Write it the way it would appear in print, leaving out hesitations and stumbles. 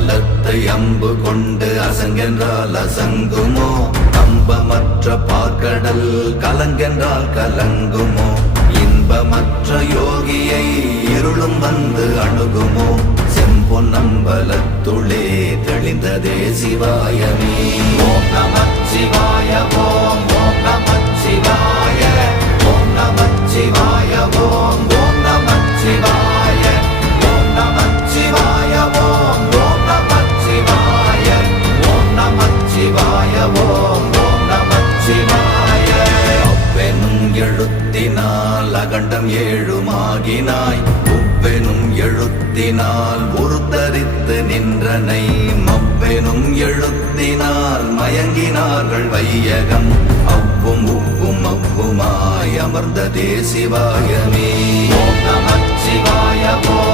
பலத்தை அம்பு கொண்டு அசங்கென்றால் அசங்குமோ? நம்பமற்ற பார்க்கடல் கலங்கென்றால் கலங்குமோ? இன்பமற்ற யோகியை இருளும் வந்து அணுகுமோ? செம்பொன்னம்பலத்துளே தெளிந்ததே சிவாயமே. ஓம் நமச்சிவாய ஓம் ஓம் நமச்சிவாய ஓம் நமச்சிவாய ஓம் ஓம் நமச்சிவாய ஓம் நமச்சிவாய ஓம் ஓம் நமச்சிவாய ஓம் நமச்சிவாய ஓம் ஓம் நமச்சிவாய. அவ்வெனும் எழுத்தினால் அகண்டம் ஏழுமாகினாய், உவ்வெனும் எழுத்தினால் உருத்தரித்து நின்றனை, மவ்வெனும் எழுத்தினால் மயங்கினார்கள் வையகம், அவ்வும் உவ்வும் அவ்வுமாய் அமர்ந்ததே சிவாயமே. ஓம் நமச்சிவாய ஓம்